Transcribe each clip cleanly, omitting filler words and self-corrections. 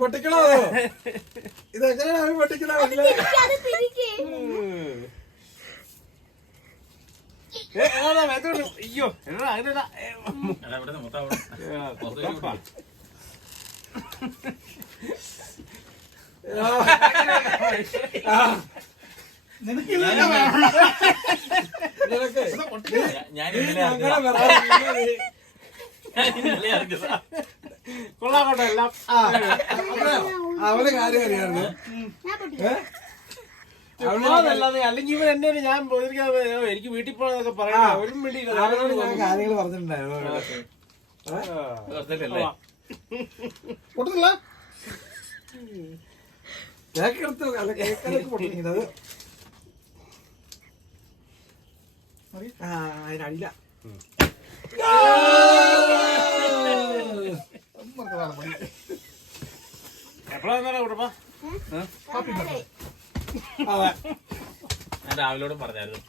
പൊട്ടിക്കണോ? ഇതെങ്ങനെയാണ് പൊട്ടിക്കണോ? അയ്യോ അങ്ങനെ കൊള്ളാക്കോട്ടെ എല്ലാം. അവന് കാര്യം അറിയാറുണ്ട്. അല്ലെങ്കിൽ ഇവൻ എന്നെ ഞാൻ എനിക്ക് വീട്ടിൽ പോകാനൊക്കെ പറയാ ഒരു അവനോട് ഞാൻ കാര്യങ്ങൾ പറഞ്ഞിട്ടുണ്ടായിരുന്നു. പൊട്ടുന്നില്ല കേക്കെടുത്ത് അല്ല കേക്കൊക്കെ പൊട്ടിക്കുന്നത്. അതിനടിയില്ല. എപ്പോഴാ കൂട്ടപ്പാ? ഞാൻ രാവിലോടും പറഞ്ഞായിരുന്നു.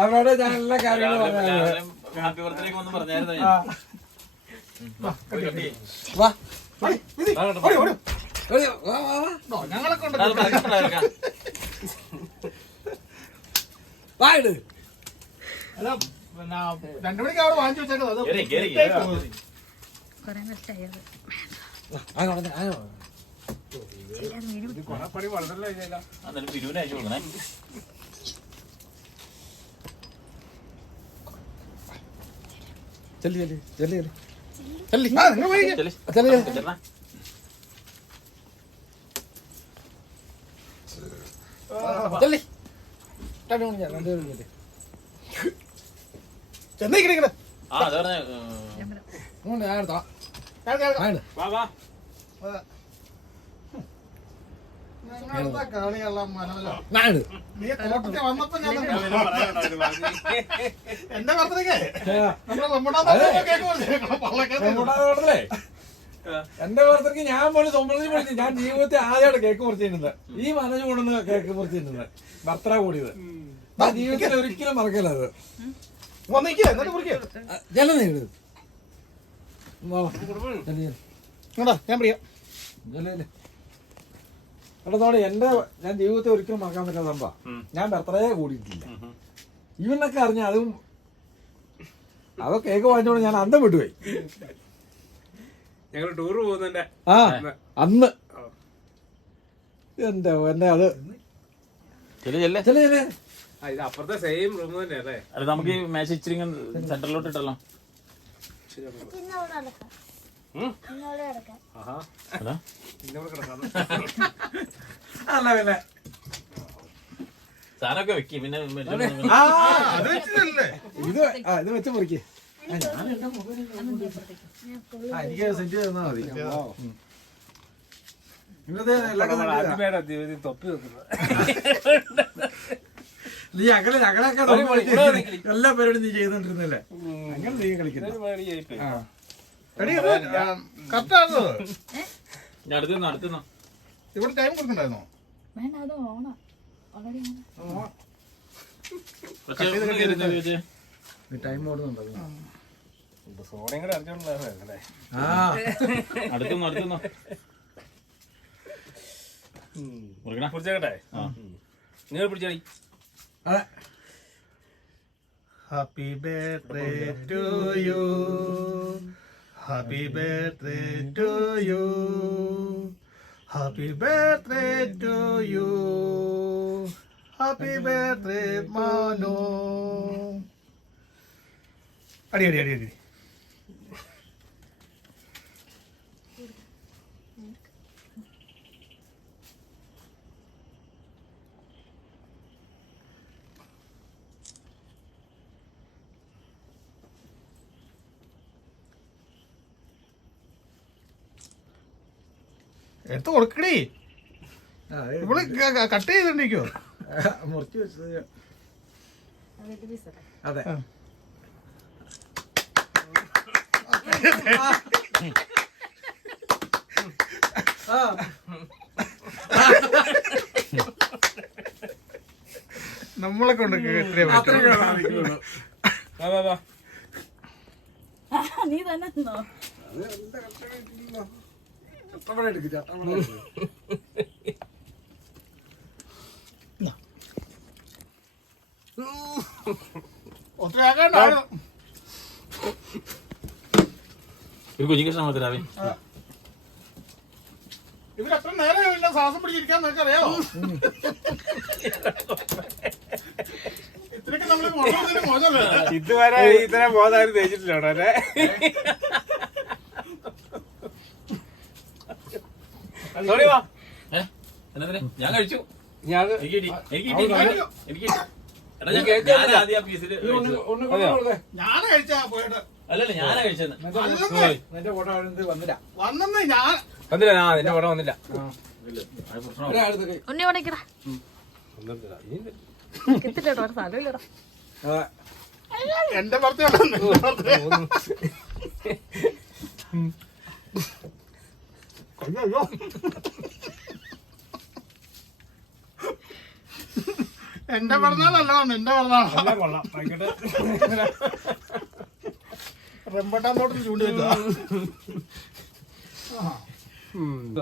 അവരോട് ഞാൻ എല്ലാ കാര്യങ്ങളും ഹാപ്പി ബർത്ത്ഡേക്ക് വന്ന് പറഞ്ഞായിരുന്നു. ഞങ്ങളെ കൊണ്ട് അല്ല 2 മണിക്ക് അവിടെ വാങ്ങിച്ചു വെച്ചേക്കുന്നത്. പണി വളർന്നല്ലോ പിരിവിന് അയച്ചു കൊടുക്കണേ. കാണിയല്ല മനല്ലോ നീ തോട്ടത്തിൽ വന്നപ്പോ ഞാൻ എന്റെ ബർത്ത്ഡേക്ക് എന്റെ ബർത്ത്ഡേക്ക് ഞാൻ പോലും സൊമ്പളത്തിൽ പൊളിച്ചു. ഞാൻ ജീവിതത്തിൽ ആദ്യമായിട്ട് കേക്ക് മുറിച്ചിരുന്നത്. ഈ മനസ്സ് കൊണ്ടുവന്ന് കേക്ക് മുറിച്ചിരുന്നത് ബർത്ത്ഡേ കൂടിയത്. ജീവിതത്തിൽ ഒരിക്കലും മറക്കല്ല അത്. ഞാൻ പറയാം എടത്തോടെ ഞാൻ ജീവിതത്തിൽ ഒരിക്കലും മറക്കാൻ പറ്റാത്ത സംഭവം. ഞാൻ ബർത്ത്ഡേ കൂടിയിട്ടില്ല. ഇവനൊക്കെ അറിഞ്ഞ അതും കേക്ക് വാങ്ങിച്ചോണ്ട് ഞാൻ അന്തം വിട്ടുപോയി. ഞങ്ങൾ ടൂർ പോകുന്നതിന്റെ അന്ന് എന്താ എന്നെ അത് ഇത് അപ്പുറത്തെ സെയിം റൂം തന്നെ അല്ലേ? അത് നമുക്ക് ഈ മേശ ഇച്ചിരി സെന്ററിലോട്ട് ഇട്ടല്ലോ. അല്ല പിന്നെ സാധനമൊക്കെ വെക്കി പിന്നെ ഇത് വെച്ച് മുറിക്കേ. എനിക്ക് സെന്റ് തന്നാ മതി. തൊപ്പി വെക്കുന്നത് നീ ഞങ്ങളൊക്കെ എല്ലാ പരിപാടിയും നീ ചെയ്തോണ്ടിരുന്നല്ലേ. അങ്ങനെ നീ കളിക്കുന്നത് ഇവിടെ ടൈം കൊടുക്കണ്ടായിരുന്നോ? ടൈം ഓടുന്നുണ്ടോ? സോണയും കൂടെ അറിഞ്ഞോണ്ടല്ലേ? പിടിച്ചേക്കട്ടെ, നിങ്ങൾ പിടിച്ചാടി. Happy birthday to you, happy birthday to you, happy birthday to you, happy birthday മാനോ. അടി അടി അടി അടി. എടുത്ത് കൊടുക്കണേ. ഇവള് കട്ട് ചെയ്തിട്ടുണ്ടോ? മുറിച്ച് വെച്ചത് അതെ. നമ്മളെ കൊണ്ട് നീ തന്നെ തിന്നോ? ഒരു കുഞ്ഞു കഷ്ണം മാത്രമേ ഇവരത്ര നേരം ശ്വാസം പിടിച്ചിരിക്കാൻ നിനക്ക് അറിയാമോ? ഇത്രയൊക്കെ നമ്മള് മോശമല്ലേ? ഇതുവരെ ഇത്ര ബോധം തേച്ചിട്ടില്ല അവിടെ. ഞാൻ കഴിച്ചു. ഞാൻ കഴിച്ചാ പോയിട്ട് അല്ലല്ല ഞാനാ കഴിച്ചത്. നിന്റെ ഫോട്ടോ വന്നില്ല. വന്നെന്ന് ഞാൻ വന്നില്ല. നിന്റെ പടം വന്നില്ല. ഉണ്ണി ഉടക്കടാ കിത്തിട്ടോ സ്ഥലമില്ലടാ. എന്റെ പുറത്തേ എന്റെ പറഞ്ഞാലല്ല നിന്റെ പറഞ്ഞാൽ കൊള്ളാം. റെമ്പട്ടാന്നോട്ട് ചൂണ്ടി വെച്ചാ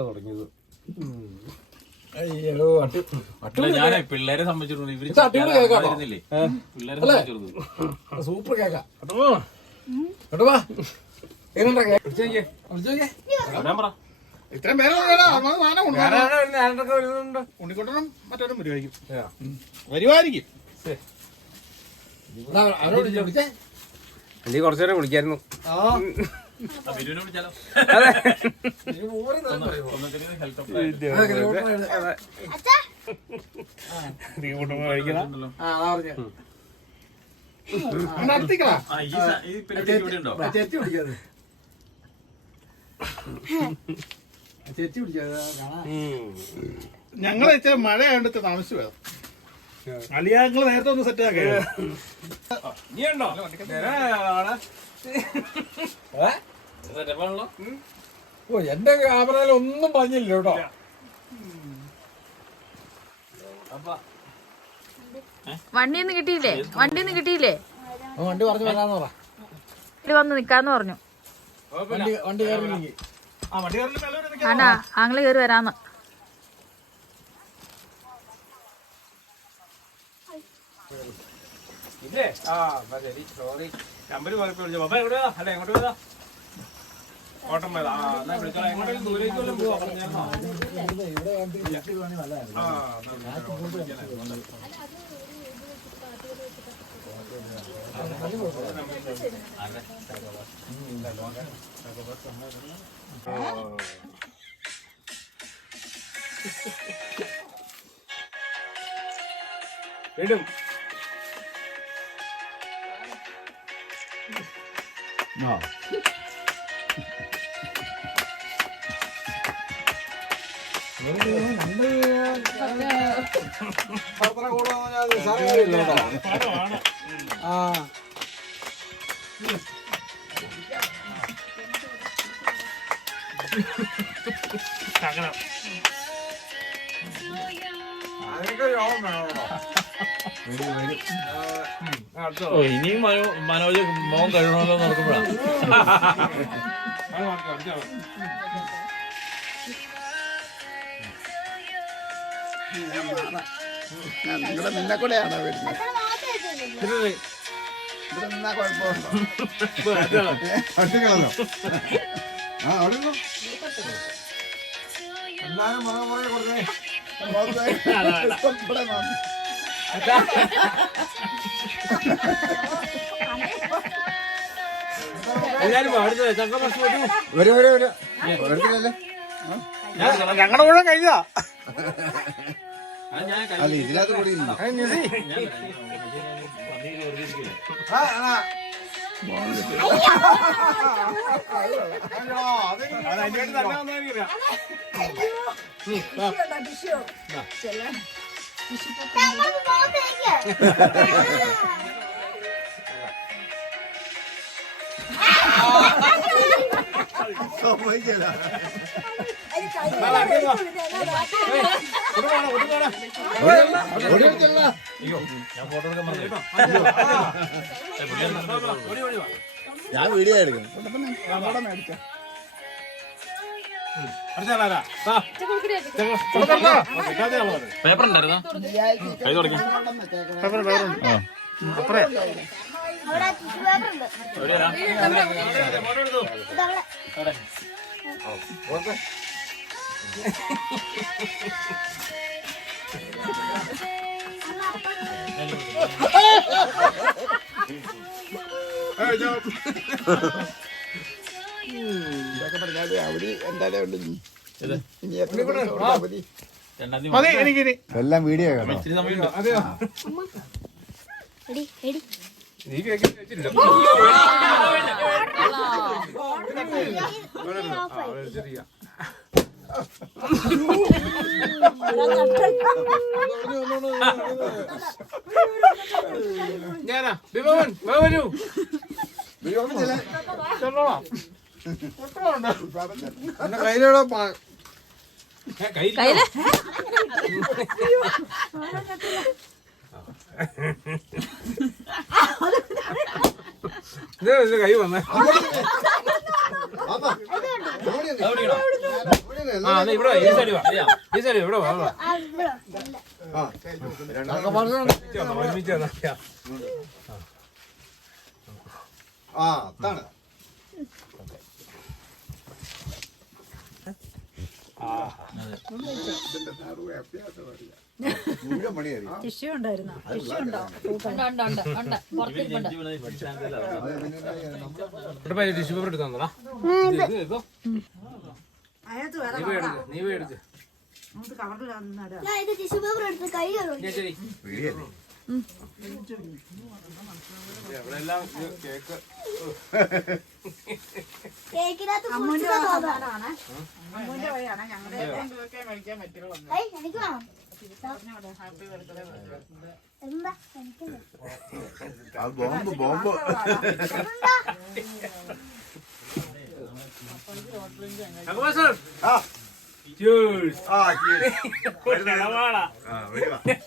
തുടങ്ങിയത്. ഞാനേ പിള്ളേരെ സംബന്ധിച്ചിട്ടുണ്ട്. ഇവര് ഇരുന്നില്ലേ പിള്ളേരെ സംബന്ധിച്ചിരുന്നു. സൂപ്പർ കേക്കാ. ഇത്രയും പേര് ഉണ്ണിക്കൊട്ടനും മറ്റൊന്നും വരുമായിരിക്കും. വരുമായിരിക്കും. അല്ലെങ്കിൽ കുറച്ചു നേരം വിളിക്കായിരുന്നു. ബിരുവിനെ വിളിച്ചാലോ? ചേച്ചി പിടിക്കാതെ ചേച്ചി പിടിക്കാതെ ഞങ്ങളെ ഇച്ചിരി മഴ ആയതുകൊണ്ട് താമസിച്ചു പോയത്. അലിയാങ്ങള് നേരത്തെ ഒന്ന് സെറ്റ് ആക്കി. ഓ എന്റെ ക്യാമറയിൽ ഒന്നും പറഞ്ഞില്ല കേട്ടോ. വണ്ടിയൊന്നും കിട്ടിയില്ലേ? വണ്ടിയൊന്നും കിട്ടിയില്ലേ? വണ്ടി പറഞ്ഞു വരാന്ന് പറ. വന്ന് നിക്കാന്ന് പറഞ്ഞു. വണ്ടി കയറി ആണ്ടാ ആങ്ങള് കയറി വരാന്ന്. ഇല്ലേ? ആ ശരി. സോറി. നമ്പര് പോയപ്പോ വിളിച്ചു. പപ്പ എവിടെ അല്ല എങ്ങോട്ട് പോയതാ? ഓട്ടം പോയതാ. എന്നാ വിളിച്ചോളാം. എങ്ങോട്ടെങ്കിലും ദൂരേക്ക് വല്ലതും പോവാ പറഞ്ഞായിരുന്നോ? വീണ്ടും ഇനിയും മനോജ് മോൻ കഴിയണമല്ലോ നോക്കുമ്പോഴാണ്. നിന്നെ കൂടെയാണോ വരുന്നത്? ഇവിടെ നിന്നാ കുഴപ്പമുണ്ടോ? പട്ടികളല്ലോ. ആ അവിടെ എല്ലാരും മുറകെ കൊടുക്കേ. എല്ലാരും അടുത്ത ചക്ക പ്രശ്നം ഞങ്ങളുടെ കൂടെ കഴിഞ്ഞാ അല്ല ഇതിനകത്ത് കൂടി ഞാൻ വീഡിയോ എടുക്കും. പേപ്പർ ഉണ്ടായിരുന്നോ? കൈ തുടങ്ങി എല്ലാം വീഡിയോ കേട്ടോ. ഇച്ചിരി സമയമുണ്ട്. നീ കേക്ക് വെച്ചിട്ടില്ല. ഞാനാ വിഭവൻ വരൂ. കയ്യിലൂടെ കയ്യില് ഇത് കൈ വന്നേ. ആ ഇവിടെ ഈ സൈഡ് വാ. ഈ സൈഡ് ഇവിടെ വാ. ഒരുമിച്ച് വന്നാ. അതാണ് മുഴുവൻ പണിയായിരിക്കും. ടിഷ്യൂ ഉണ്ടായിരുന്നോ? ടിഷ്യൂ ഉണ്ടോ? ഉണ്ട്. പുറത്തിരിപ്പുണ്ട്. ഇവിടെ ടിഷ്യൂ പേപ്പർ എടുത്ത് തന്നടാ. നീ പോയി എടുത്ത്. ശരി. എവിടെല്ലാം കേക്ക് എനിക്ക് വേണം എന്താ എനിക്ക് ബോംബ്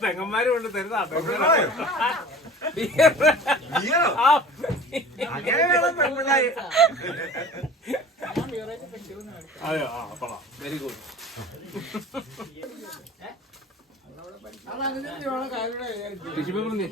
പെങ്ങന്മാര് കൊണ്ട് തരുന്ന അതെയോ? Very good. Tissue paper